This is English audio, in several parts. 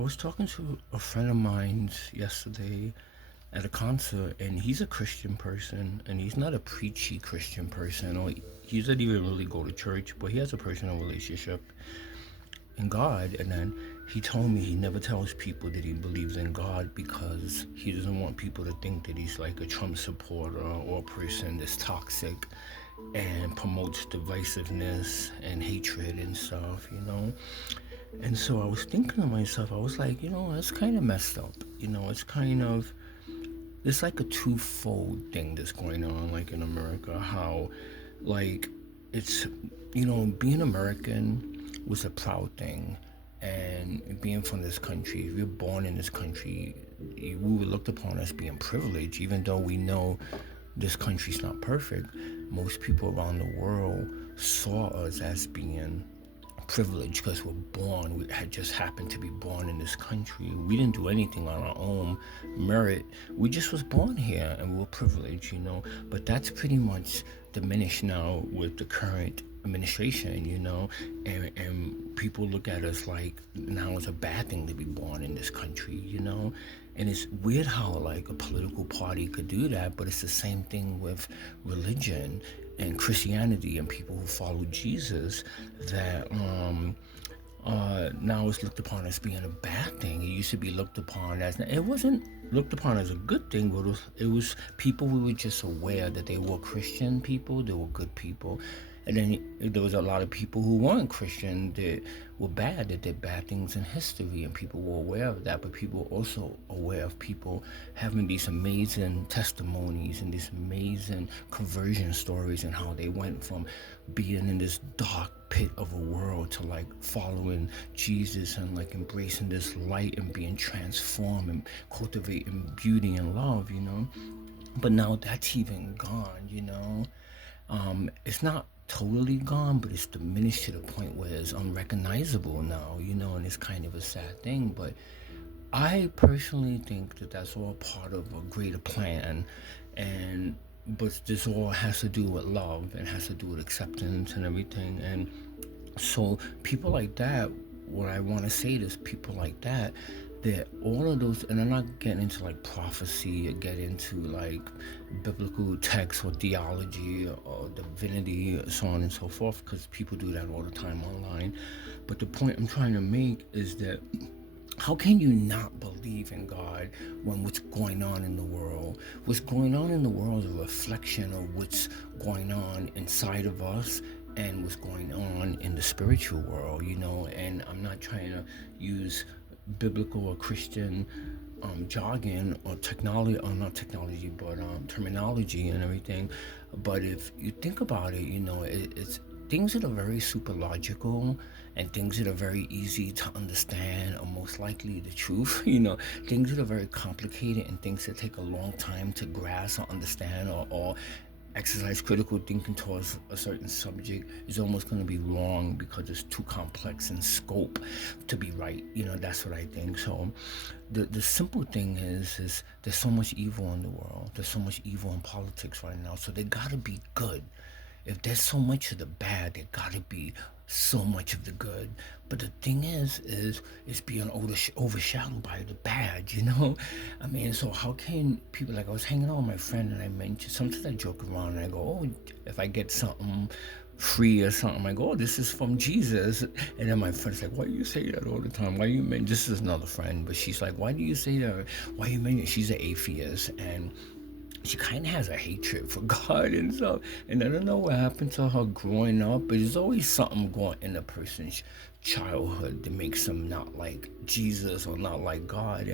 I was talking to a friend of mine yesterday at a concert, and he's a Christian person, and he's not a preachy Christian person, or he doesn't even really go to church, but he has a personal relationship in God. And then he told me he never tells people that he believes in God because he doesn't want people to think that he's like a Trump supporter or a person that's toxic and promotes divisiveness and hatred and stuff. And so I was thinking to myself, I was like, that's kind of messed up. It's like a twofold thing that's going on, like in America, how, like, it's, being American was a proud thing. And being from this country, if you're born in this country, we were looked upon as being privileged, even though we know this country's not perfect. Most people around the world saw us as being privileged because we had just happened to be born in this country. We didn't do anything on our own merit. We just was born here and we were privileged. But that's pretty much diminished now with the current administration. And people look at us like now it's a bad thing to be born in this country. And it's weird how like a political party could do that, but it's the same thing with religion and Christianity and people who follow Jesus, that now it's looked upon as being a bad thing. It used to be looked upon as, it wasn't looked upon as a good thing, but it was people who were just aware that they were Christian people, they were good people. And then there was a lot of people who weren't Christian that were bad, that did bad things in history, and people were aware of that. But people were also aware of people having these amazing testimonies and these amazing conversion stories, and how they went from being in this dark pit of a world to like following Jesus and like embracing this light and being transformed and cultivating beauty and love. But now that's even gone. It's not totally gone, but it's diminished to the point where it's unrecognizable now, and it's kind of a sad thing. But I personally think that that's all part of a greater plan, and but this all has to do with love and has to do with acceptance and everything. And so people like that, what I want to say is people like that all of those, and I'm not getting into like prophecy or get into like biblical text or theology or divinity or so on and so forth, because people do that all the time online. But the point I'm trying to make is that how can you not believe in God when what's going on in the world? What's going on in the world is a reflection of what's going on inside of us and what's going on in the spiritual world. And I'm not trying to use biblical or Christian jargon or technology, or not technology, but terminology and everything. But if you think about it, it's things that are very super logical and things that are very easy to understand are most likely the truth. Things that are very complicated and things that take a long time to grasp or understand, or exercise critical thinking towards a certain subject, is almost going to be wrong because it's too complex in scope to be right. That's what I think. So the simple thing is there's so much evil in the world. There's so much evil in politics right now. So they got to be good. If there's so much of the bad, there gotta be so much of the good. But the thing is it's being overshadowed by the bad. I mean, so how can people, like, I was hanging out with my friend and I mentioned, sometimes I joke around and I go, oh, if I get something free or something, I go, oh, this is from Jesus. And then my friend's like, why do you say that all the time? Why do you mean, this is another friend, but she's like, why do you say that? Why you mean it? She's an atheist, and she kind of has a hatred for God and stuff. And I don't know what happened to her growing up, but there's always something going in a person's childhood that makes them not like Jesus or not like God.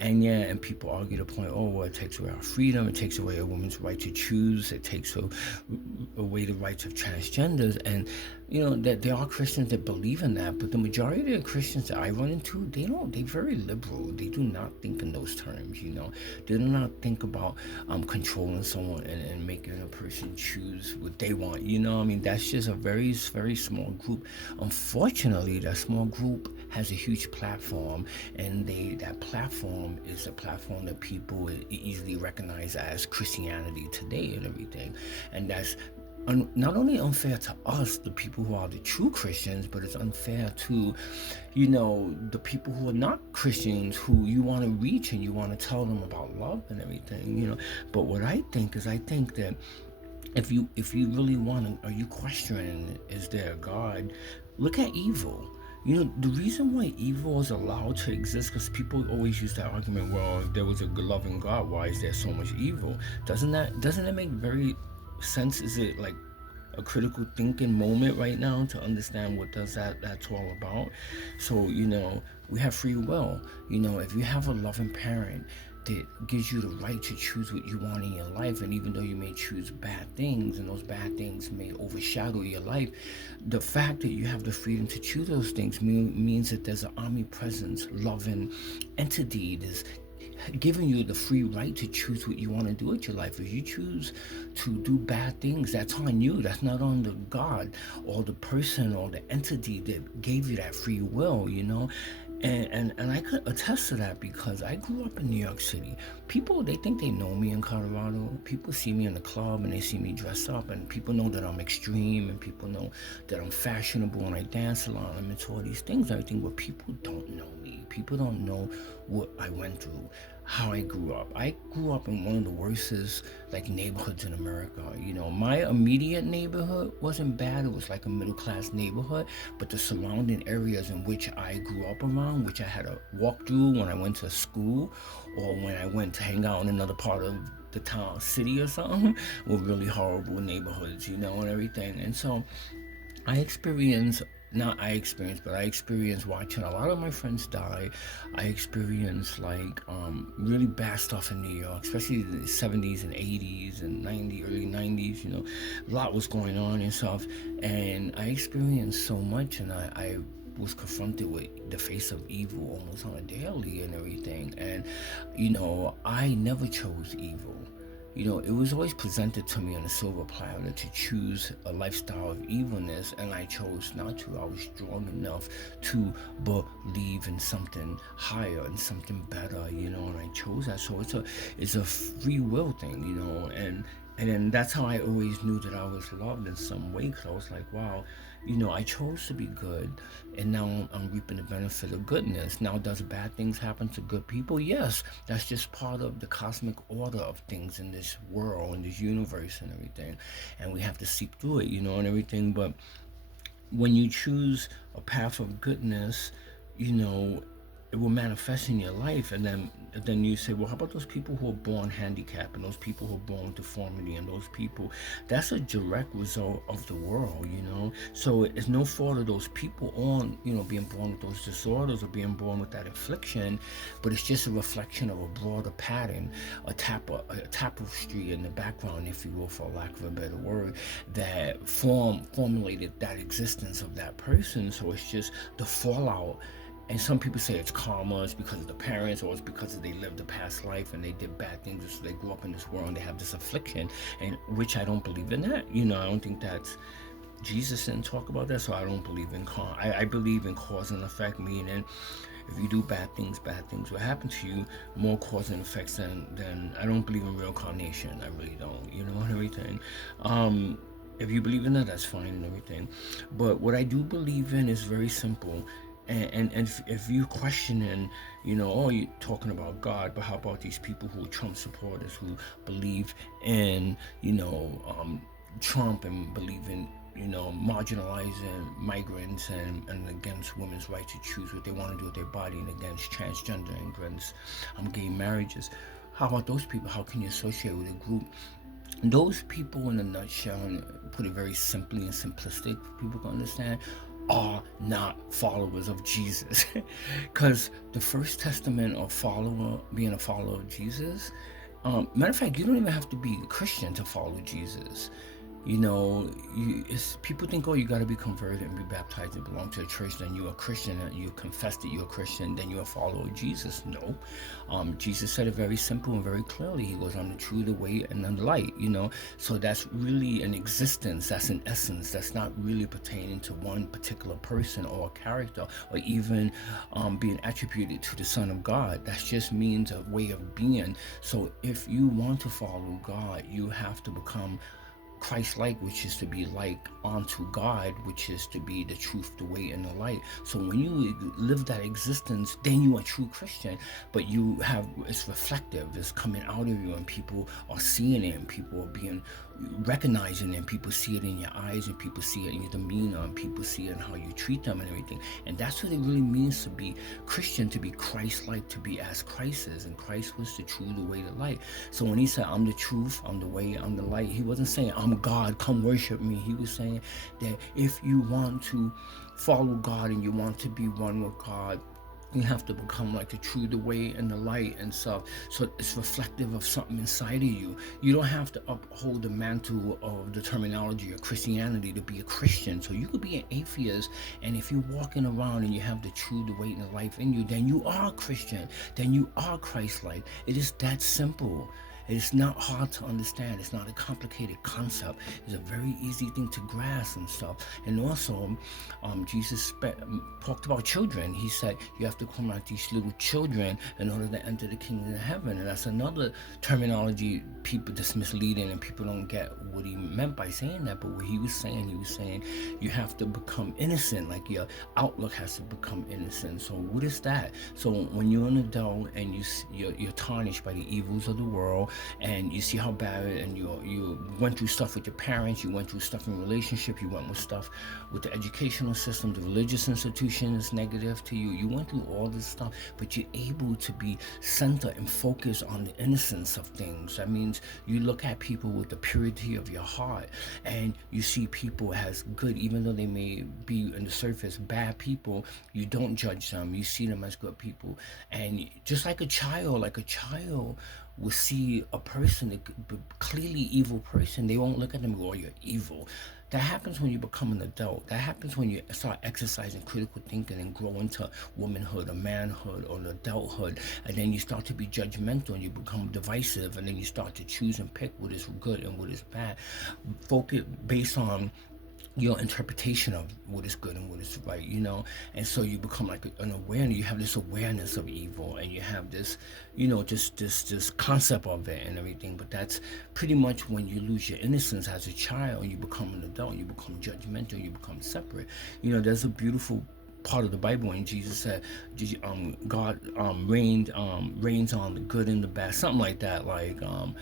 And yeah, and people argue the point, oh, well, it takes away our freedom, it takes away a woman's right to choose, it takes away the rights of transgenders. And that there are Christians that believe in that, but the majority of the Christians that I run into, they're very liberal. They do not think in those terms. They do not think about controlling someone and making a person choose what they want. I mean, that's just a very, very small group. Unfortunately, that small group has a huge platform, and that platform is a platform that people easily recognize as Christianity today and everything. And that's not only unfair to us, the people who are the true Christians, but it's unfair to, you know, the people who are not Christians, who you want to reach and you want to tell them about love and everything, you know. But what I think is, I think that if you really want to, are you questioning, is there a God? Look at evil. You know, the reason why evil is allowed to exist, because people always use that argument, well, if there was a loving God, why is there so much evil? Doesn't that make very sense? Is it like a critical thinking moment right now to understand what does that's all about? So, you know, we have free will. You know, if you have a loving parent that gives you the right to choose what you want in your life, and even though you may choose bad things and those bad things may overshadow your life, the fact that you have the freedom to choose those things means that there's an omnipresence loving entity that's giving you the free right to choose what you want to do with your life. If you choose to do bad things, that's on you. That's not on the God or the person or the entity that gave you that free will, you know? And I could attest to that because I grew up in New York City. People, they think they know me in Colorado. People see me in the club and they see me dressed up, and people know that I'm extreme, and people know that I'm fashionable and I dance a lot. I'm into all these things, everything, but people don't know me. People don't know what I went through, how I grew up. I grew up in one of the worstest like neighborhoods in America. You know, my immediate neighborhood wasn't bad. It was like a middle class neighborhood, but the surrounding areas in which I grew up around, which I had to walk through when I went to school or when I went to hang out in another part of the town, city or something, were really horrible neighborhoods, you know, and everything. And so I experienced, not I experienced, but I experienced watching a lot of my friends die. I experienced like really bad stuff in New York, especially the 70s and 80s and 90s, early 90s. You know, a lot was going on and stuff, and I experienced so much, and I was confronted with the face of evil almost on a daily and everything. And you know, I never chose evil. You know, it was always presented to me on a silver platter to choose a lifestyle of evilness, and I chose not to. I was strong enough to believe in something higher and something better, you know, and I chose that. So it's a free will thing, you know, and then that's how I always knew that I was loved in some way, because I was like, wow, you know, I chose to be good, and now I'm reaping the benefit of goodness. Now, does bad things happen to good people? Yes, that's just part of the cosmic order of things in this world, in this universe, and everything. And we have to seek through it, you know, and everything. But when you choose a path of goodness, you know, it will manifest in your life. And then you say, well, how about those people who are born handicapped, and those people who are born with deformity, and those people? That's a direct result of the world, you know. So it's no fault of those people on, you know, being born with those disorders or being born with that affliction, but it's just a reflection of a broader pattern, a tapestry in the background, if you will, for lack of a better word, that formulated that existence of that person. So it's just the fallout. And some people say it's karma, it's because of the parents, or it's because they lived a past life and they did bad things, so they grew up in this world and they have this affliction, and which I don't believe in that. You know, I don't think that's, Jesus didn't talk about that, so I don't believe in karma. I believe in cause and effect, meaning if you do bad things will happen to you. More cause and effects than I don't believe in reincarnation. I really don't, you know, and everything. If you believe in that, that's fine and everything. But what I do believe in is very simple. And if you question and, you know, oh, you're talking about God, but how about these people who are Trump supporters, who believe in, you know, Trump, and believe in, you know, marginalizing migrants, and against women's right to choose what they want to do with their body, and against transgender, and against gay marriages? How about those people? How can you associate with a group? Those people, in a nutshell, and put it very simply and simplistic for people to understand, are not followers of Jesus. Because the first testament of follower, being a follower of Jesus, matter of fact, you don't even have to be a Christian to follow Jesus. You know, people think, oh, you got to be converted and be baptized and belong to a church, then you're a Christian, and you confess that you're a Christian, then you're a follower of Jesus. No. Jesus said it very simple and very clearly. He goes, I'm the truth, the way, and the light, you know. So that's really an existence, that's an essence, that's not really pertaining to one particular person or a character, or even being attributed to the Son of God. That just means a way of being. So if you want to follow God, you have to become Christ-like, which is to be like unto God, which is to be the truth, the way, and the light. So when you live that existence, then you are a true Christian. But it's reflective, it's coming out of you, and people are seeing it, and people are being recognizing it, and people see it in your eyes, and people see it in your demeanor, and people see it in how you treat them and everything. And that's what it really means to be Christian, to be Christ-like, to be as Christ is. And Christ was the truth, the way, the light. So when he said, I'm the truth, I'm the way, I'm the light, he wasn't saying, I'm God, come worship me. He was saying that if you want to follow God and you want to be one with God, you have to become like the truth, the way, and the light and stuff. So it's reflective of something inside of you. You don't have to uphold the mantle of the terminology of Christianity to be a Christian. So you could be an atheist, and if you're walking around and you have the truth, the way, and the life in you, then you are a Christian. Then you are Christ-like. It is that simple. It's not hard to understand. It's not a complicated concept. It's a very easy thing to grasp and stuff. And also, Jesus talked about children. He said, you have to come like these little children in order to enter the kingdom of heaven. And that's another terminology people just misleading, and people don't get what he meant by saying that. But what he was saying you have to become innocent. Like your outlook has to become innocent. So what is that? So when you're an adult and you're tarnished by the evils of the world, and you see how bad, and you went through stuff with your parents, you went through stuff in relationship, you went with stuff with the educational system, the religious institutions negative to you, you went through all this stuff, but you're able to be centered and focused on the innocence of things. That means you look at people with the purity of your heart, and you see people as good, even though they may be in the surface bad people. You don't judge them, you see them as good people. And just like a child will see a person, a clearly evil person, they won't look at them and go, oh, you're evil. That happens when you become an adult. That happens when you start exercising critical thinking and grow into womanhood or manhood or adulthood. And then you start to be judgmental, and you become divisive, and then you start to choose and pick what is good and what is bad. Focus based on your interpretation of what is good and what is right, and so you become like an awareness. You have this awareness of evil, and you have this, just this concept of it and everything. But that's pretty much when you lose your innocence as a child, and you become an adult, you become judgmental, you become separate. There's a beautiful part of the Bible when Jesus said, God reigns on the good and the bad, something like that. Like, don't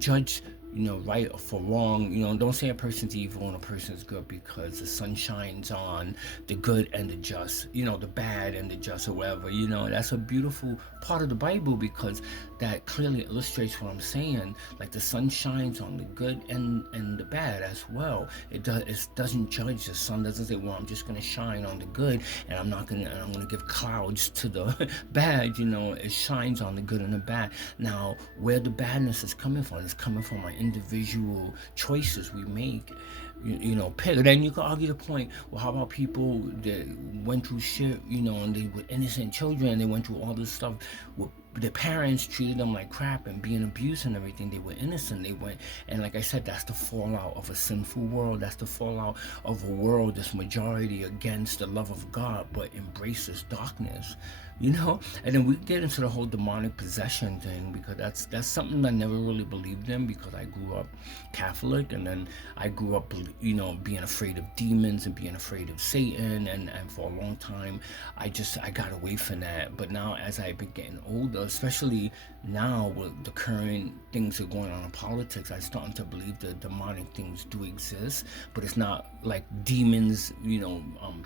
judge right for wrong. Don't say a person's evil and a person's good, because the sun shines on the good and the just, the bad and the just, or whatever. That's a beautiful part of the Bible, because that clearly illustrates what I'm saying. Like the sun shines on the good and the bad as well. It doesn't judge. The sun doesn't say, well, I'm just going to shine on the good, and I'm going to give clouds to the bad. It shines on the good and the bad. Now, where the badness is coming from, it's coming from our individual choices we make. Pick. Then you can argue the point, well, how about people that went through shit, and they were innocent children, and they went through all this stuff with their parents treated them like crap and being abused and everything. They were innocent. They went, and like I said, that's the fallout of a sinful world. That's the fallout of a world that's majority against the love of God, but embraces darkness. And then we get into the whole demonic possession thing, because that's something I never really believed in, because I grew up Catholic, and then I grew up, being afraid of demons and being afraid of Satan, and for a long time I got away from that. But now, as I've been getting older, especially now with the current things that are going on in politics, I'm starting to believe that demonic things do exist, but it's not like demons,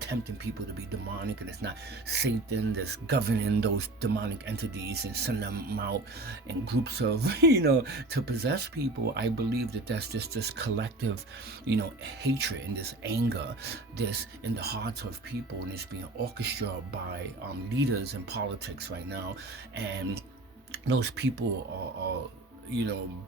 tempting people to be demonic, and it's not Satan that's governing those demonic entities and sending them out in groups of, to possess people. I believe that that's just this collective, hatred and this anger, this in the hearts of people, and it's being orchestrated by leaders in politics right now. And those people are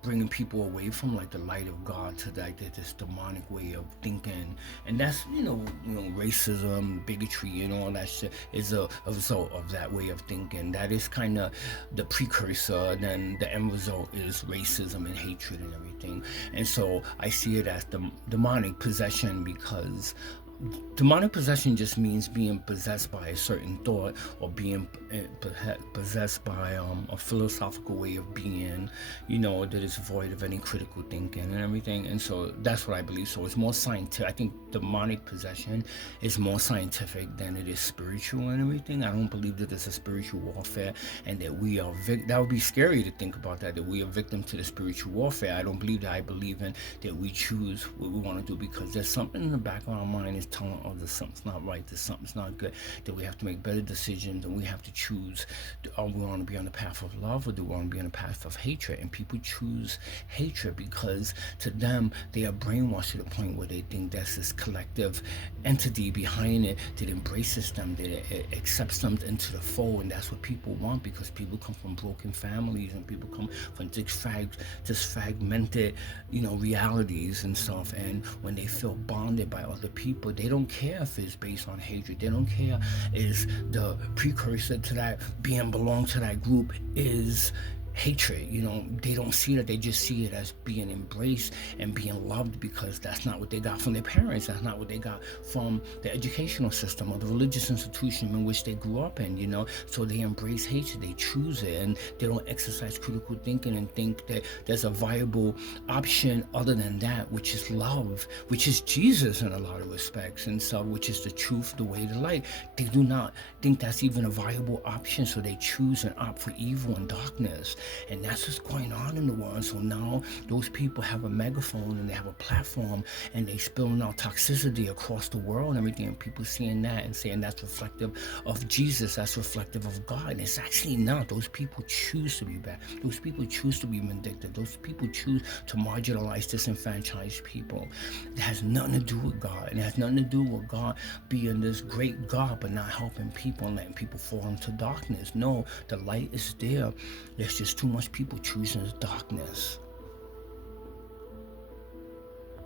bringing people away from like the light of God to like this demonic way of thinking. And that's, racism, bigotry, and all that shit is a result of that way of thinking. That is kind of the precursor, and then the end result is racism and hatred and everything. And so I see it as the demonic possession, because demonic possession just means being possessed by a certain thought, or being possessed by a philosophical way of being, that is void of any critical thinking and everything. And so that's what I believe. So it's more scientific. I think demonic possession is more scientific than it is spiritual and everything. I don't believe that there's a spiritual warfare, and that we are that would be scary to think about, that we are victim to the spiritual warfare. I don't believe that. I believe in that we choose what we want to do, because there's something in the back of our mind is telling us that something's not right, that something's not good, that we have to make better decisions, and we have to choose. Do we want to be on the path of love, or do we want to be on the path of hatred? And people choose hatred because to them they are brainwashed to the point where they think there's this collective entity behind it that embraces them, that it accepts them into the fold. And that's what people want, because people come from broken families, and people come from fragmented, realities and stuff. And when they feel bonded by other people, they don't care if it's based on hatred. They don't care is the precursor to that being belong to that group is hatred. They don't see that. They just see it as being embraced and being loved, because that's not what they got from their parents. That's not what they got from the educational system or the religious institution in which they grew up in. So they embrace hatred. They choose it, and they don't exercise critical thinking and think that there's a viable option other than that, which is love, which is Jesus in a lot of respects, and so which is the truth, the way, the light. They do not think that's even a viable option, so they choose and opt for evil and darkness. And that's what's going on in the world. So now those people have a megaphone, and they have a platform, and they spilling out toxicity across the world and everything, and people seeing that and saying that's reflective of Jesus, that's reflective of God. And it's actually not. Those people choose to be bad. Those people choose to be vindictive. Those people choose to marginalize, disenfranchise people. It has nothing to do with God. It has nothing to do with God being this great God but not helping people and letting people fall into darkness. No, the light is there. There's just too much people choosing the darkness.